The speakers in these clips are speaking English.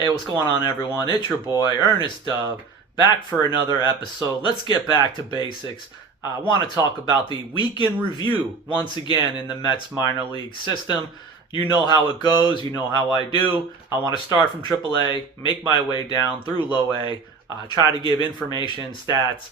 Hey, what's going on, everyone? It's your boy, Ernest Dove, back for another episode. Let's get back to basics. I want to talk about the weekend review once again in the Mets minor league system. You know how it goes. You know how I do. I want to start from AAA, make my way down through low A, try to give information, stats,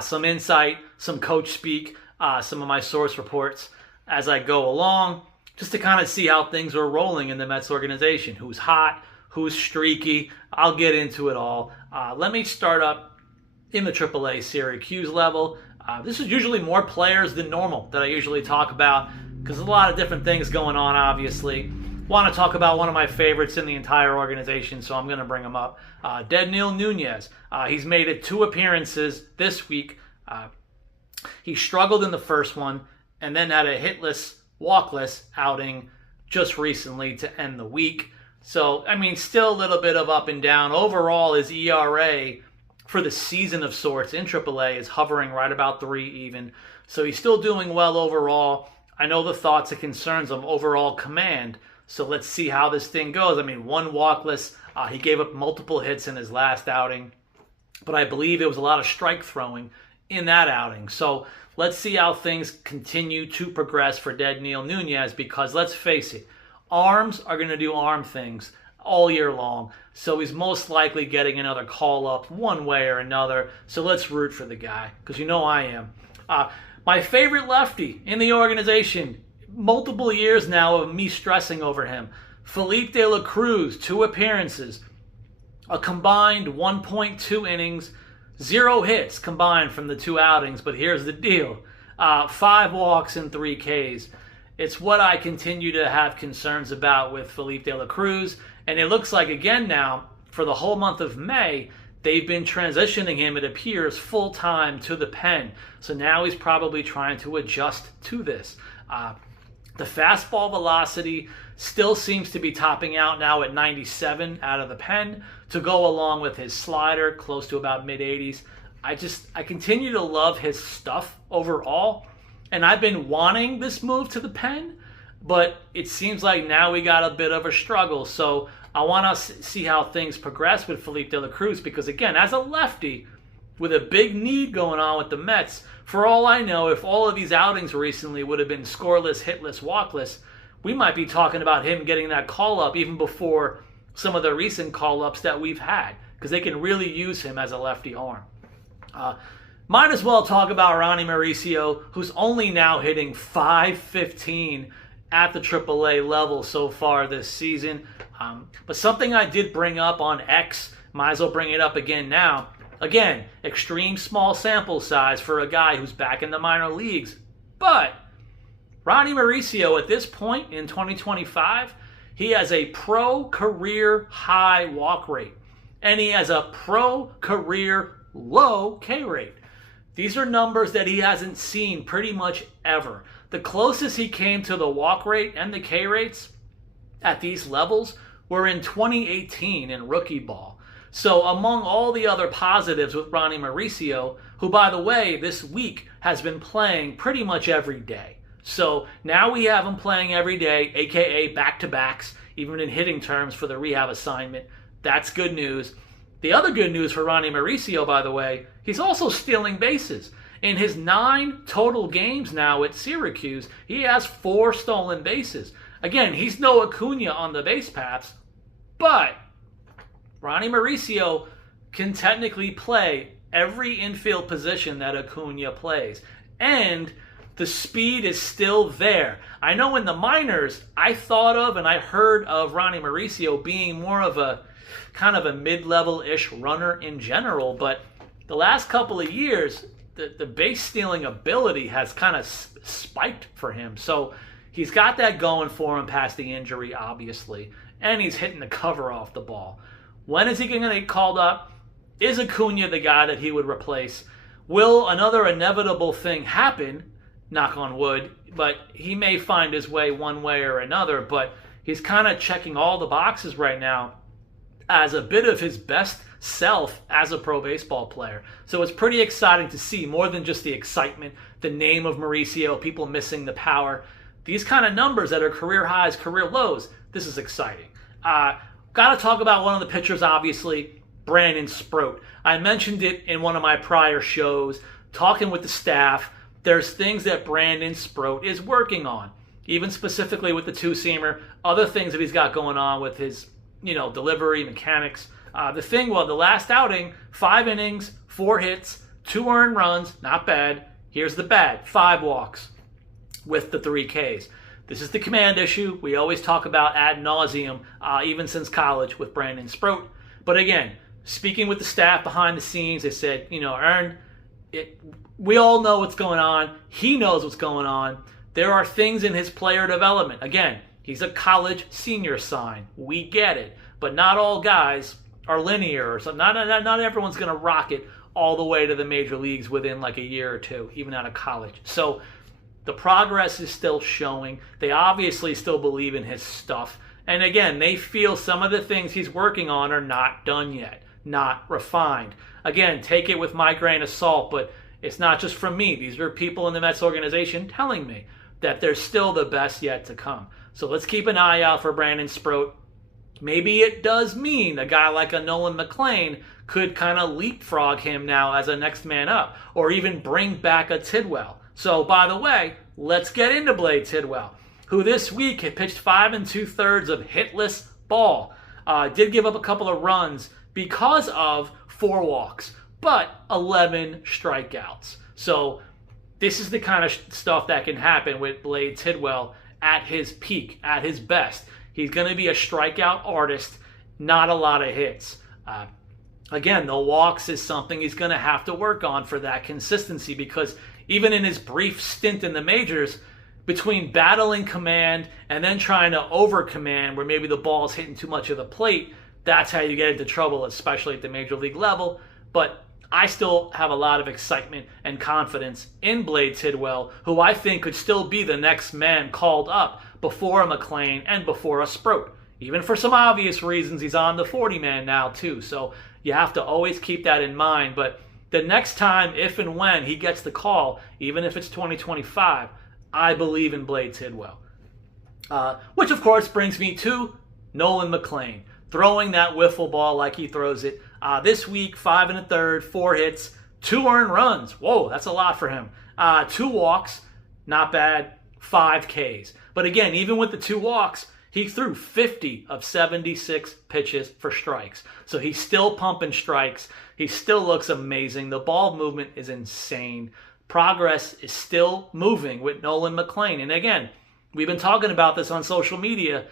some insight, some coach speak, some of my source reports as I go along, just to kind of see how things are rolling in the Mets organization. Who's hot? Who's streaky? I'll get into it all. Let me start up in the AAA Syracuse level. This is usually more players than normal that I usually talk about because there's a lot of different things going on, obviously. Want to talk about one of my favorites in the entire organization, so I'm going to bring him up. Nunies. He's made it 2 appearances this week. He struggled in the first one and then had a hitless, walkless outing just recently to end the week. So, I mean, still a little bit of up and down. Overall, his ERA for the season of sorts in AAA is hovering right about 3 even. So he's still doing well overall. I know the thoughts and concerns of overall command. So let's see how this thing goes. I mean, 1 walkless. He gave up multiple hits in his last outing. But I believe it was a lot of strike throwing in that outing. So let's see how things continue to progress for Nunies, because let's face it, arms are going to do arm things all year long. So he's most likely getting another call up one way or another. So let's root for the guy, because you know I am. My favorite lefty in the organization, multiple years now of me stressing over him, Felipe De La Cruz, 2 appearances, a combined 1.2 innings, 0 hits combined from the 2 outings. But here's the deal. 5 walks and 3 Ks. It's what I continue to have concerns about with Felipe De La Cruz. And it looks like, again now, for the whole month of May, they've been transitioning him, it appears, full-time to the pen. So now he's probably trying to adjust to this. The fastball velocity still seems to be topping out now at 97 out of the pen, to go along with his slider, close to about mid-80s. I continue to love his stuff overall. And I've been wanting this move to the pen, but it seems like now we got a bit of a struggle. So I want to see how things progress with Felipe De La Cruz, because again, as a lefty with a big need going on with the Mets, for all I know, if all of these outings recently would have been scoreless, hitless, walkless, we might be talking about him getting that call-up even before some of the recent call-ups that we've had, because they can really use him as a lefty arm. Might as well talk about Ronnie Mauricio, who's only now hitting .515 at the AAA level so far this season. But something I did bring up on X, might as well bring it up again now. Again, extreme small sample size for a guy who's back in the minor leagues. But Ronnie Mauricio, at this point in 2025, he has a pro-career high walk rate. And he has a pro-career low K rate. These are numbers that he hasn't seen pretty much ever. The closest he came to the walk rate and the K rates at these levels were in 2018 in rookie ball. So among all the other positives with Ronnie Mauricio, who, by the way, this week has been playing pretty much every day. So now we have him playing every day, aka back-to-backs, even in hitting terms for the rehab assignment. That's good news. The other good news for Ronnie Mauricio, by the way, he's also stealing bases. In his 9 total games now at Syracuse, he has 4 stolen bases. Again, he's no Acuna on the base paths, but Ronnie Mauricio can technically play every infield position that Acuna plays. And the speed is still there. I know in the minors, I thought of and I heard of Ronnie Mauricio being more of a kind of a mid-level-ish runner in general, but the last couple of years, the base stealing ability has kind of spiked for him. So he's got that going for him past the injury, obviously, and he's hitting the cover off the ball. When is he going to get called up? Is Acuna the guy that he would replace? Will another inevitable thing happen? Knock on wood, but he may find his way one way or another, but he's kind of checking all the boxes right now as a bit of his best self as a pro baseball player. So it's pretty exciting to see, more than just the excitement, the name of Mauricio, people missing the power. These kind of numbers that are career highs, career lows, this is exciting. got to talk about one of the pitchers, obviously, Brandon Sprro. I mentioned it in one of my prior shows, talking with the staff. There's things that Brandon Sprro is working on, even specifically with the two-seamer, other things that he's got going on with his, delivery, mechanics. The last outing, 5 innings, 4 hits, 2 earned runs, not bad. Here's the bad, 5 walks with the 3 Ks. This is the command issue we always talk about ad nauseum, even since college with Brandon Sprro. But again, speaking with the staff behind the scenes, they said, we all know what's going on. He knows what's going on. There are things in his player development. Again, he's a college senior sign. We get it. But not all guys are linear or something. Not everyone's going to rocket all the way to the major leagues within like a year or two, even out of college. So the progress is still showing. They obviously still believe in his stuff. And again, they feel some of the things he's working on are not done yet, not refined. Again, take it with my grain of salt, but it's not just from me. These are people in the Mets organization telling me that there's still the best yet to come. So let's keep an eye out for Brandon Sprro. Maybe it does mean a guy like a Nolan Mlan could kind of leapfrog him now as a next man up, or even bring back a Tidwell. So, by the way, let's get into Blade Tidwell, who this week had pitched 5 2/3 of hitless ball. Did give up a couple of runs because of 4 walks, but 11 strikeouts. So this is the kind of stuff that can happen with Blade Tidwell at his peak, at his best. He's going to be a strikeout artist, not a lot of hits. Again, the walks is something he's going to have to work on for that consistency, because even in his brief stint in the majors, between battling command and then trying to over-command where maybe the ball's hitting too much of the plate, that's how you get into trouble, especially at the major league level. But I still have a lot of excitement and confidence in Blade Tidwell, who I think could still be the next man called up before a Mlan and before a Sprro. Even for some obvious reasons, he's on the 40-man now too. So you have to always keep that in mind. But the next time, if and when he gets the call, even if it's 2025, I believe in Blade Tidwell. Which, of course, brings me to Nolan Mlan, throwing that wiffle ball like he throws it. This week, 5 1/3, 4 hits, 2 earned runs. Whoa, that's a lot for him. 2 walks, not bad, 5 Ks. But again, even with the 2 walks, he threw 50 of 76 pitches for strikes. So he's still pumping strikes. He still looks amazing. The ball movement is insane. Progress is still moving with Nolan Mlan. And again, we've been talking about this on social media.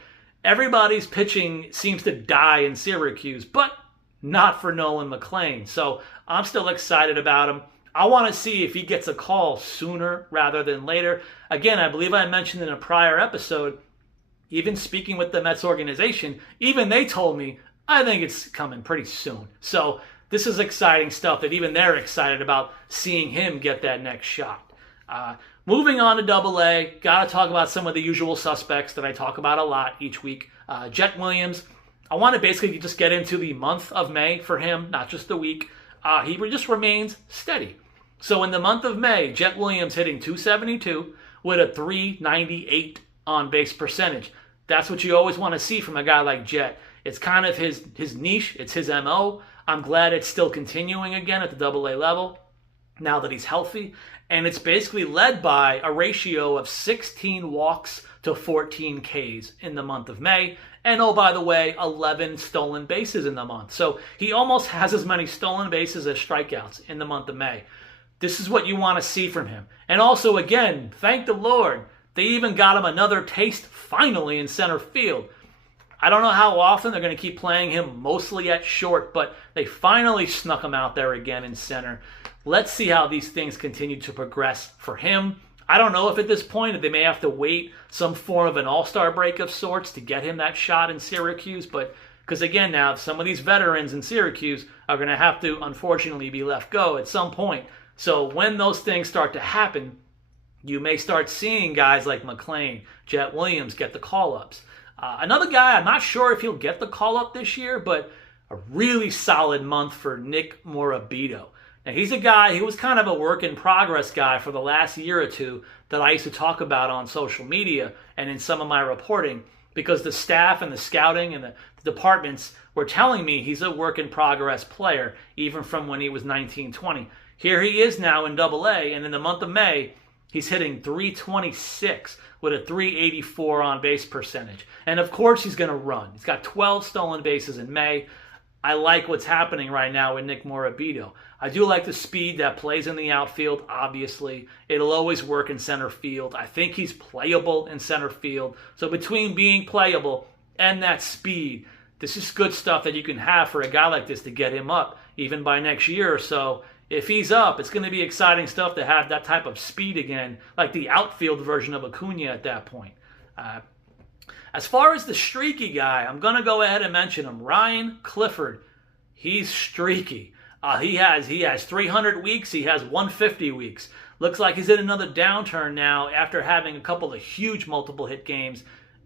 Everybody's pitching seems to die in Syracuse, but not for Nolan Mlan. So I'm still excited about him. I want to see if he gets a call sooner rather than later. Again, I believe I mentioned in a prior episode, even speaking with the Mets organization, even they told me, I think it's coming pretty soon. So this is exciting stuff that even they're excited about seeing him get that next shot. Moving on to Double-A, got to talk about some of the usual suspects that I talk about a lot each week. Jet Williams, I want to basically just get into the month of May for him, not just the week. He just remains steady. So in the month of May, Jet Williams hitting .272 with a .398 on-base percentage. That's what you always want to see from a guy like Jet. It's kind of his niche. It's his MO. I'm glad it's still continuing again at the Double-A level now that he's healthy. And it's basically led by a ratio of 16 walks to 14 Ks in the month of May. And oh, by the way, 11 stolen bases in the month. So he almost has as many stolen bases as strikeouts in the month of May. This is what you want to see from him. And also, again, thank the Lord, they even got him another taste finally in center field. I don't know how often they're going to keep playing him mostly at short, but they finally snuck him out there again in center. Let's see how these things continue to progress for him. I don't know if at this point they may have to wait some form of an all-star break of sorts to get him that shot in Syracuse, but because again now some of these veterans in Syracuse are going to have to unfortunately be left go at some point. So when those things start to happen, you may start seeing guys like Mlan, Jet Williams get the call-ups. Another guy, I'm not sure if he'll get the call-up this year, but a really solid month for Nick Morabito. Now, he's a guy who was kind of a work-in-progress guy for the last year or two that I used to talk about on social media and in some of my reporting. because the staff and the scouting and the departments were telling me he's a work in progress player, even from when he was 19, 20. Here he is now in AA, and in the month of May, he's hitting .326 with a .384 on base percentage. And of course he's going to run. He's got 12 stolen bases in May. I like what's happening right now with Nick Morabito. I do like the speed that plays in the outfield, obviously. It'll always work in center field. I think he's playable in center field. So between being playable and that speed, this is good stuff that you can have for a guy like this to get him up, even by next year or so. If he's up, it's going to be exciting stuff to have that type of speed again, like the outfield version of Acuna at that point. As far as the streaky guy, I'm going to go ahead and mention him. Ryan Clifford. He's streaky. He has 300 weeks. He has 150 weeks. Looks like he's in another downturn now after having a couple of huge multiple hit games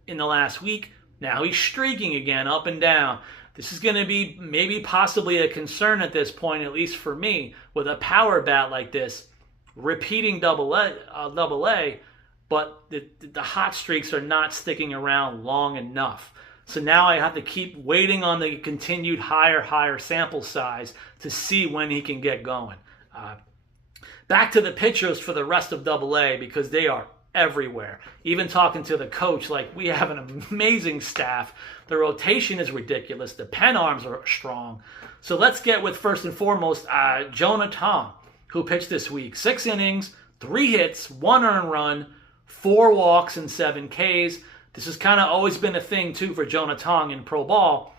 in the last week. Now he's streaking again, up and down. This is going to be maybe possibly a concern at this point, at least for me, with a power bat like this, repeating double A, but the hot streaks are not sticking around long enough. So now I have to keep waiting on the continued higher sample size to see when he can get going. Back to the pitchers for the rest of AA, because they are everywhere. Even talking to the coach, like, we have an amazing staff. The rotation is ridiculous. The pen arms are strong. So let's get with, first and foremost, Jonah Tong, who pitched this week. 6 innings, 3 hits, 1 earned run, 4 walks, and 7 Ks. This has kind of always been a thing, too, for Jonah Tong in pro ball.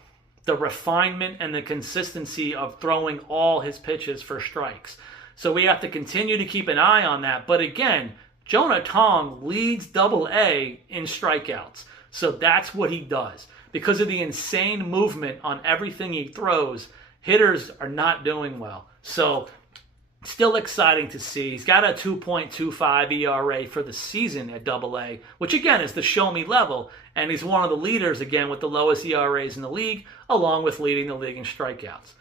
The refinement and the consistency of throwing all his pitches for strikes. So we have to continue to keep an eye on that. But again, Jonah Tong leads AA in strikeouts. So that's what he does. Because of the insane movement on everything he throws, hitters are not doing well. So still exciting to see. He's got a 2.25 ERA for the season at AA, which again is the show me level. And he's one of the leaders again with the lowest ERAs in the league, along with leading the league in strikeouts.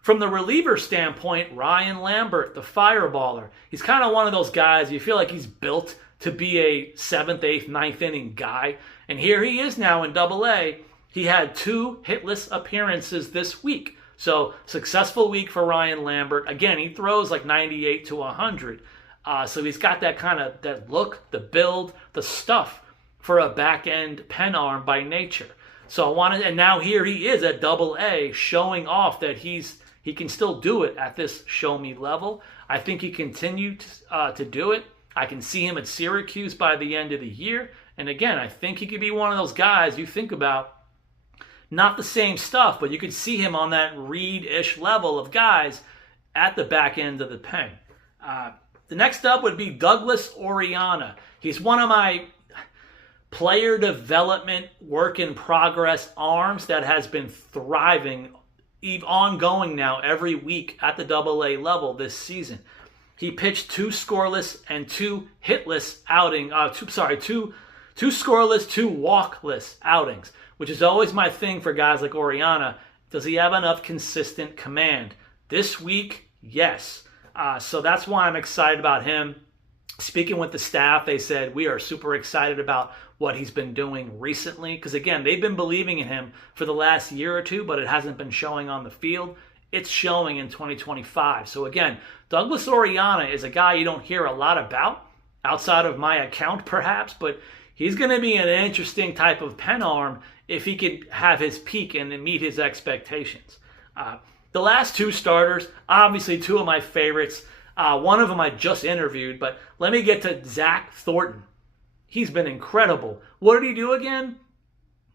From the reliever standpoint, Ryan Lambert, the fireballer. He's kind of one of those guys, you feel like he's built to be a 7th, 8th, 9th inning guy. And here he is now in AA. He had 2 hitless appearances this week. So successful week for Ryan Lambert. Again, he throws like 98 to 100. So he's got that kind of that look, the build, the stuff for a back-end pen arm by nature. So I wanted, and now here he is at AA showing off that he can still do it at this show me level. I think he continued to do it. I can see him at Syracuse by the end of the year. And again, I think he could be one of those guys you think about, not the same stuff, but you could see him on that Reed-ish level of guys at the back end of the pen. The next up would be Douglas Oriana. He's one of my player development work in progress arms that has been thriving ongoing now every week at the AA level this season. He pitched 2 scoreless and 2 hitless two scoreless, 2 walkless outings, which is always my thing for guys like Oriana. Does he have enough consistent command? This week, yes. So that's why I'm excited about him. Speaking with the staff, they said we are super excited about what he's been doing recently. Because again, they've been believing in him for the last year or two, but it hasn't been showing on the field. It's showing in 2025. So again, Douglas Oriana is a guy you don't hear a lot about, outside of my account perhaps, but he's going to be an interesting type of pen arm if he could have his peak and meet his expectations. The last 2 starters, obviously 2 of my favorites. One of them I just interviewed, but let me get to Zack Thornton. He's been incredible. What did he do again?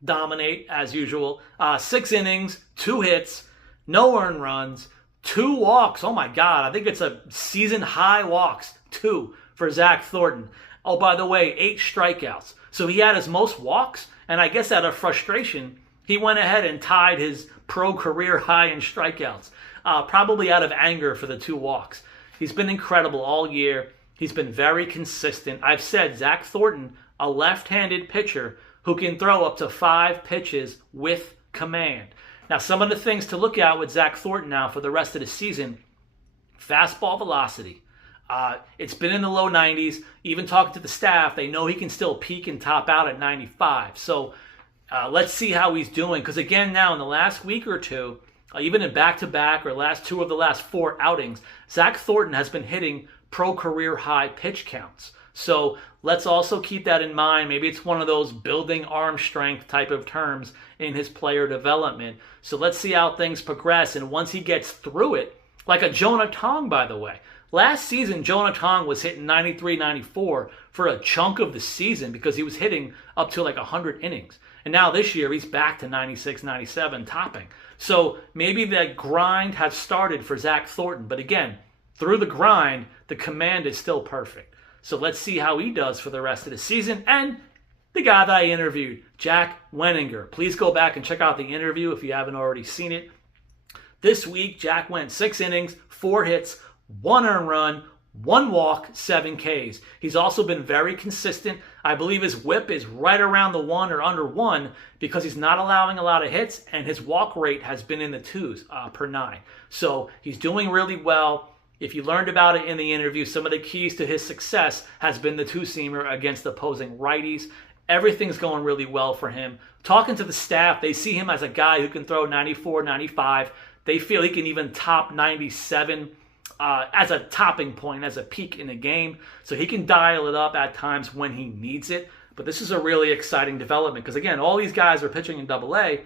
Dominate, as usual. 6 innings, 2 hits, no earned runs, 2 walks. Oh my God, I think it's a season high walks, 2 for Zack Thornton. Oh, by the way, 8 strikeouts. So he had his most walks, and I guess out of frustration, he went ahead and tied his pro career high in strikeouts, probably out of anger for the 2 walks. He's been incredible all year. He's been very consistent. I've said Zack Thornton, a left-handed pitcher who can throw up to 5 pitches with command. Now, some of the things to look at with Zack Thornton now for the rest of the season: fastball velocity, It's been in the low 90s. Even talking to the staff, they know he can still peak and top out at 95. So let's see how he's doing. Because again, now in the last week or two, even in back-to-back or last two of the last four outings, Zack Thornton has been hitting pro-career high pitch counts. So let's also keep that in mind. Maybe it's one of those building arm strength type of terms in his player development. So let's see how things progress. And once he gets through it, like a Jonah Tong, by the way. Last season, Jonah Tong was hitting 93, 94 for a chunk of the season because he was hitting up to like 100 innings. And now this year, he's back to 96, 97 topping. So maybe that grind has started for Zack Thornton. But again, through the grind, the command is still perfect. So let's see how he does for the rest of the season. And the guy that I interviewed, Jack Wenninger. Please go back and check out the interview if you haven't already seen it. This week, Jack went 6 innings, 4 hits, 1 earned run, 1 walk, 7 Ks. He's also been very consistent. I believe his whip is right around the 1 or under 1 because he's not allowing a lot of hits, and his walk rate has been in the 2s per 9. So he's doing really well. If you learned about it in the interview, some of the keys to his success has been the two-seamer against opposing righties. Everything's going really well for him. Talking to the staff, they see him as a guy who can throw 94, 95. They feel he can even top 97 as a topping point, as a peak in a game. So he can dial it up at times when he needs it. But this is a really exciting development because, again, all these guys are pitching in Double-A.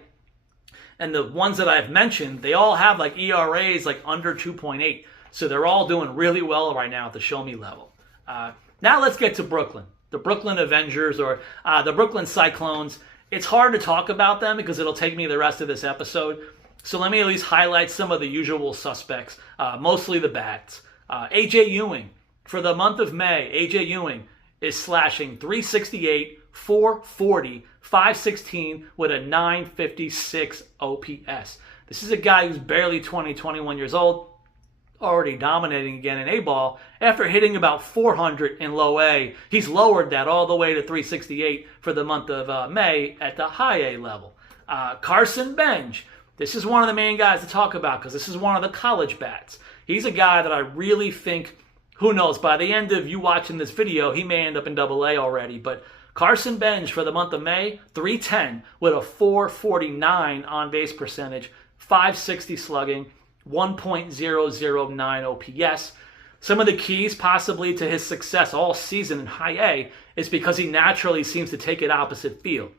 And the ones that I've mentioned, they all have like ERAs like under 2.8. So they're all doing really well right now at the show me level. Now let's get to Brooklyn. The Brooklyn Avengers or the Brooklyn Cyclones. It's hard to talk about them because it'll take me the rest of this episode. So let me at least highlight some of the usual suspects, mostly the bats. A.J. Ewing. For the month of May, A.J. Ewing is slashing 368, 440, 516 with a 956 OPS. This is a guy who's barely 20, 21 years old, already dominating again in A-ball. After hitting about 400 in low A, he's lowered that all the way to 368 for the month of May at the high A level. Carson Benj. This is one of the main guys to talk about because this is one of the college bats. He's a guy that I really think, who knows, by the end of you watching this video, he may end up in Double-A already. But Carson Benj for the month of May, 310 with a 449 on-base percentage, 560 slugging, 1.009 OPS. Some of the keys possibly to his success all season in high A is because he naturally seems to take it opposite field.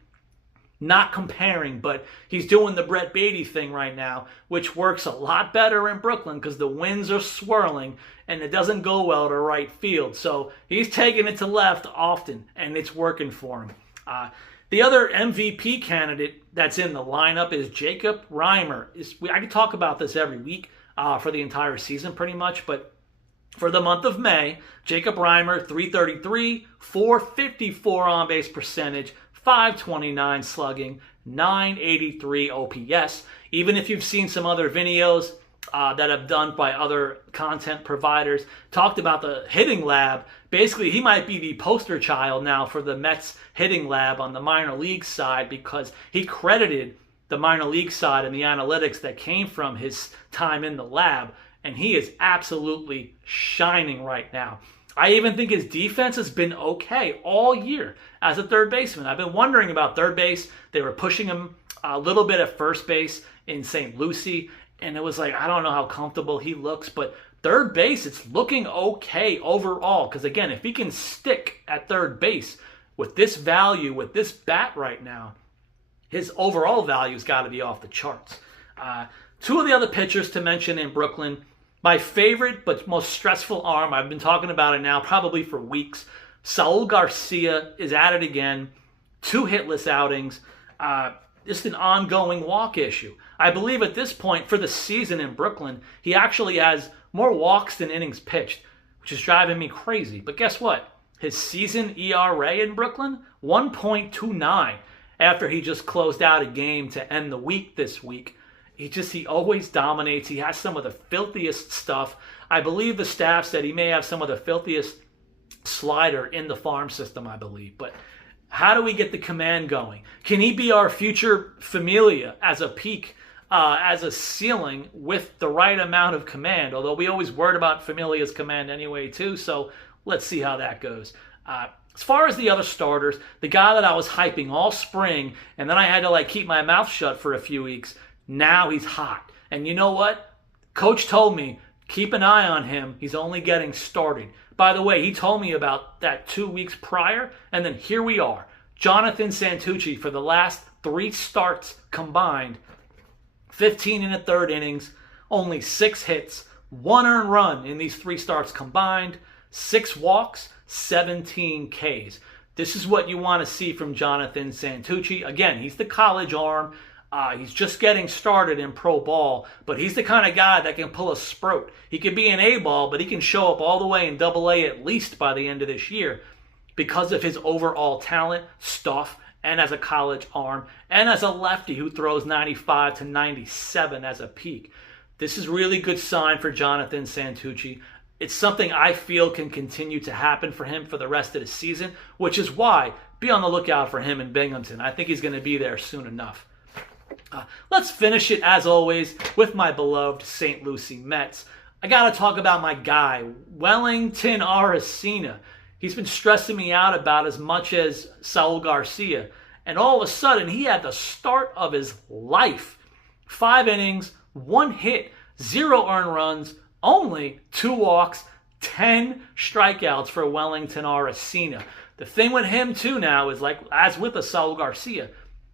Not comparing, but he's doing the Brett Beatty thing right now, which works a lot better in Brooklyn because the winds are swirling and it doesn't go well to right field. So he's taking it to left often, and it's working for him. The other MVP candidate that's in the lineup is Jacob Reimer. I could talk about this every week for the entire season pretty much, but for the month of May, Jacob Reimer, 333, 454 on-base percentage, 529 slugging, 983 OPS. Even if you've seen some other videos that have done by other content providers, talked about the hitting lab. Basically, he might be the poster child now for the Mets hitting lab on the minor league side because he credited the minor league side and the analytics that came from his time in the lab, and he is absolutely shining right now. I even think his defense has been okay all year as a third baseman. I've been wondering about third base. They were pushing him a little bit at first base in St. Lucie, and it was like, I don't know how comfortable he looks, but third base, it's looking okay overall. Because again, if he can stick at third base with this value, with this bat right now, his overall value's got to be off the charts. Two of the other pitchers to mention in Brooklyn, my favorite but most stressful arm, I've been talking about it now probably for weeks. Saul Garcia is at it again. 2 hitless outings. Just an ongoing walk issue. I believe at this point for the season in Brooklyn, he actually has more walks than innings pitched, which is driving me crazy. But guess what? His season ERA in Brooklyn, 1.29 after he just closed out a game to end the week this week. He always dominates. He has some of the filthiest stuff. I believe the staff said he may have some of the filthiest slider in the farm system, I believe. But how do we get the command going? Can he be our future Familia as a peak as a ceiling with the right amount of command, although we always worried about Familia's command anyway too, so let's see how that goes. As far as the other starters, the guy that I was hyping all spring, and then I had to keep my mouth shut for a few weeks, now he's hot. And you know what? Coach told me, keep an eye on him. He's only getting started. By the way, he told me about that 2 weeks prior, and then here we are. Jonathan Santucci, for the last 3 starts combined, 15 in the third innings, only 6 hits, 1 earned run in these 3 starts combined, 6 walks, 17 Ks. This is what you want to see from Jonathan Santucci. Again, he's the college arm. He's just getting started in pro ball, but he's the kind of guy that can pull a Sprro. He could be an A-ball, but he can show up all the way in Double-A at least by the end of this year because of his overall talent, stuff, and as a college arm, and as a lefty who throws 95 to 97 as a peak. This is really good sign for Jonathan Santucci. It's something I feel can continue to happen for him for the rest of the season, which is why be on the lookout for him in Binghamton. I think he's going to be there soon enough. Let's finish it, as always, with my beloved St. Lucie Mets. I got to talk about my guy, Wellington Arcena. He's been stressing me out about as much as Saul Garcia. And all of a sudden, he had the start of his life. 5 innings, 1 hit, 0 earned runs, only 2 walks, 10 strikeouts for Wellington Arcena. The thing with him, too, now is as with a Saul Garcia,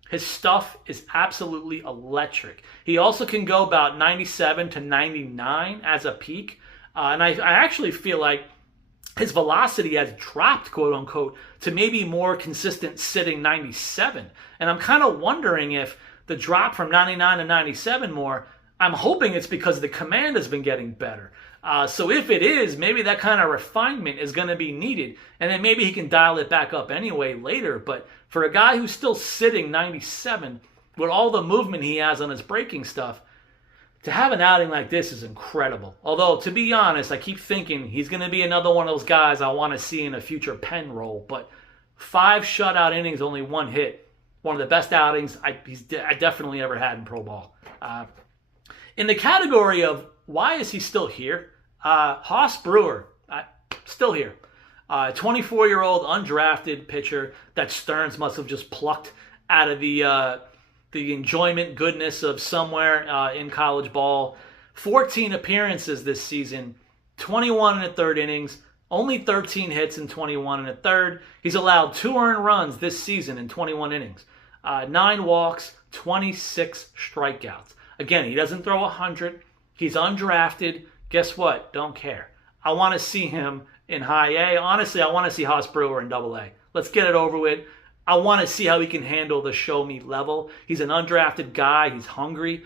his stuff is absolutely electric. He also can go about 97 to 99 as a peak. And I actually feel like his velocity has dropped, quote unquote, to maybe more consistent sitting 97. And I'm kind of wondering if the drop from 99 to 97 more, I'm hoping it's because the command has been getting better. So if it is, maybe that kind of refinement is going to be needed. And then maybe he can dial it back up anyway later. But for a guy who's still sitting 97, with all the movement he has on his breaking stuff, to have an outing like this is incredible. Although, to be honest, I keep thinking he's going to be another one of those guys I want to see in a future pen role. But 5 shutout innings, only 1 hit. One of the best outings I definitely ever had in pro ball. In the category of why is he still here, Hosmer Brewer, still here. 24-year-old undrafted pitcher that Stearns must have just plucked out of the enjoyment goodness of somewhere in college ball. 14 appearances this season, 21 in the third innings, only 13 hits and 21 in the third. He's allowed 2 earned runs this season in 21 innings, 9 walks, 26 strikeouts. Again, he doesn't throw 100. He's undrafted. Guess what? Don't care. I want to see him in high A. Honestly, I want to see Hosmer Brewer in double A. Let's get it over with. I want to see how he can handle the show me level. He's an undrafted guy. He's hungry.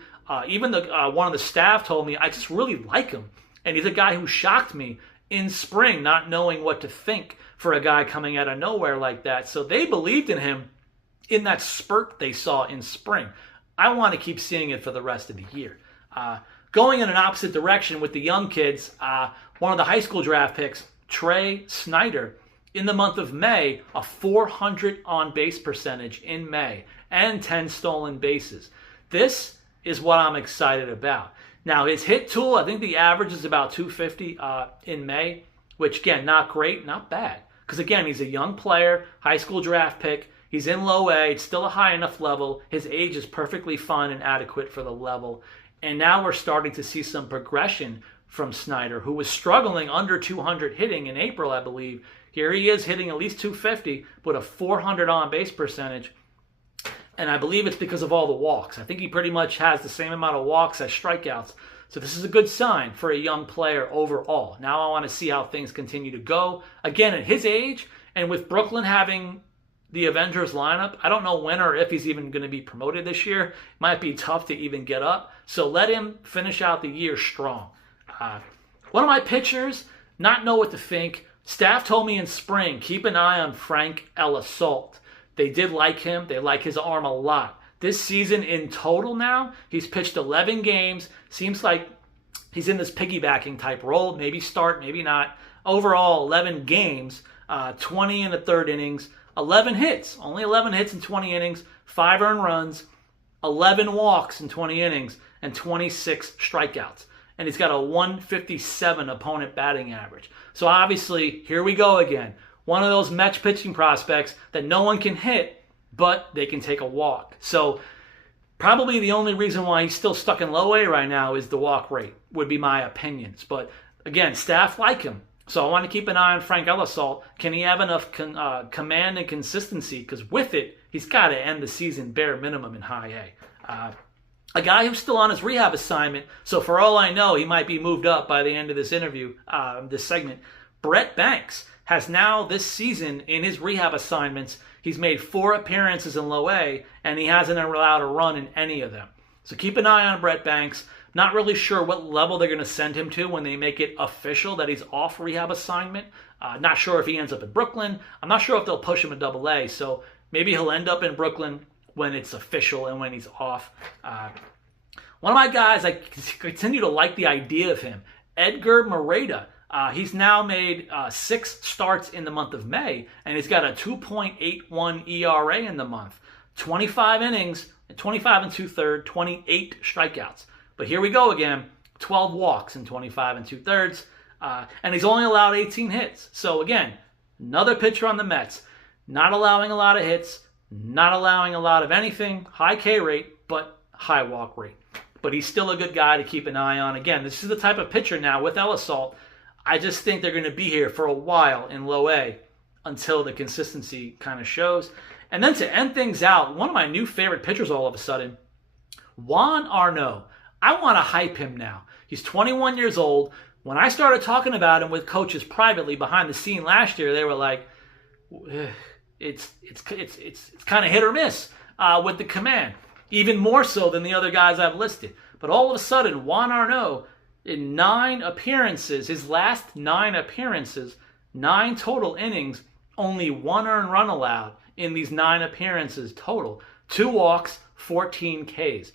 Even one of the staff told me I just really like him. And he's a guy who shocked me in spring, not knowing what to think for a guy coming out of nowhere like that. So they believed in him in that spurt they saw in spring. I want to keep seeing it for the rest of the year. Going in an opposite direction with the young kids, one of the high school draft picks, Trey Snyder, in the month of May, a 400 on-base percentage in May and 10 stolen bases. This is what I'm excited about. Now, his hit tool, I think the average is about 250 in May, which, again, not great, not bad. Because, again, he's a young player, high school draft pick. He's in low A. It's still a high enough level. His age is perfectly fine and adequate for the level. And now we're starting to see some progression from Snyder, who was struggling under 200 hitting in April, I believe. Here he is hitting at least 250 with a 400 on-base percentage. And I believe it's because of all the walks. I think he pretty much has the same amount of walks as strikeouts. So this is a good sign for a young player overall. Now I want to see how things continue to go. Again, at his age, and with Brooklyn having the Avengers lineup, I don't know when or if he's even going to be promoted this year. It might be tough to even get up. So let him finish out the year strong. One of my pitchers, not know what to think. Staff told me in spring, keep an eye on Frank Ellis. They did like him. They like his arm a lot. This season in total now, he's pitched 11 games. Seems like he's in this piggybacking type role. Maybe start, maybe not. Overall, 11 games, 20 in the third innings, 11 hits. Only 11 hits in 20 innings, 5 earned runs, 11 walks in 20 innings, and 26 strikeouts. And he's got a 157 opponent batting average. So obviously, here we go again. One of those Mets pitching prospects that no one can hit, but they can take a walk. So probably the only reason why he's still stuck in low A right now is the walk rate, would be my opinions. But again, staff like him. So I want to keep an eye on Frank Ellis. Can he have enough command and consistency? Because with it, he's got to end the season bare minimum in high A. A guy who's still on his rehab assignment, so for all I know, he might be moved up by the end of this interview, this segment. Brett Banks has now this season in his rehab assignments, he's made 4 appearances in low A, and he hasn't allowed a run in any of them. So keep an eye on Brett Banks. Not really sure what level they're going to send him to when they make it official that he's off rehab assignment. Not sure if he ends up in Brooklyn. I'm not sure if they'll push him to Double A, so maybe he'll end up in Brooklyn when it's official and when he's off. One of my guys, I continue to like the idea of him, Edgar Mora. He's now made 6 starts in the month of May, and he's got a 2.81 ERA in the month. 25 innings, 25 and 2/3, 28 strikeouts. But here we go again, 12 walks in 25 and 2/3, and he's only allowed 18 hits. So again, another pitcher on the Mets, not allowing a lot of hits, not allowing a lot of anything, high K rate, but high walk rate. But he's still a good guy to keep an eye on. Again, this is the type of pitcher now with Ellis. I just think they're going to be here for a while in low A until the consistency kind of shows. And then to end things out, one of my new favorite pitchers all of a sudden, Juan Arno. I want to hype him now. He's 21 years old. When I started talking about him with coaches privately behind the scene last year, they were like, it's kind of hit or miss with the command. Even more so than the other guys I've listed. But all of a sudden, Juan Arno, in 9 appearances, his last 9 appearances, 9 total innings, only 1 earned run allowed in these 9 appearances total. 2 walks, 14 Ks.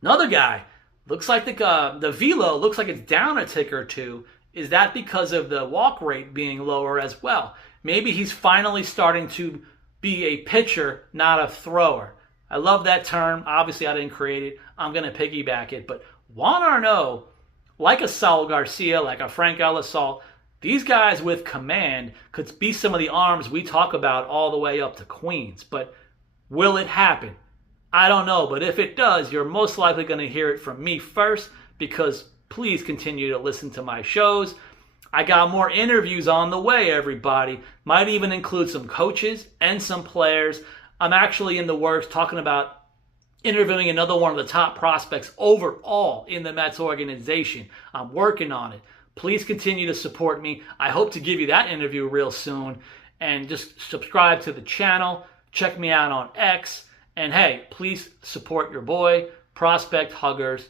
Another guy, looks like the velo looks like it's down a tick or 2. Is that because of the walk rate being lower as well? Maybe he's finally starting to be a pitcher, not a thrower. I love that term. Obviously, I didn't create it. I'm going to piggyback it. But Juan Arno, like a Saul Garcia, like a Frank Ellis, these guys with command could be some of the arms we talk about all the way up to Queens. But will it happen? I don't know. But if it does, you're most likely going to hear it from me first, because please continue to listen to my shows. I got more interviews on the way, everybody. Might even include some coaches and some players. I'm actually in the works talking about interviewing another one of the top prospects overall in the Mets organization. I'm working on it. Please continue to support me. I hope to give you that interview real soon. And just subscribe to the channel. Check me out on X. And hey, please support your boy, Prospect Huggers.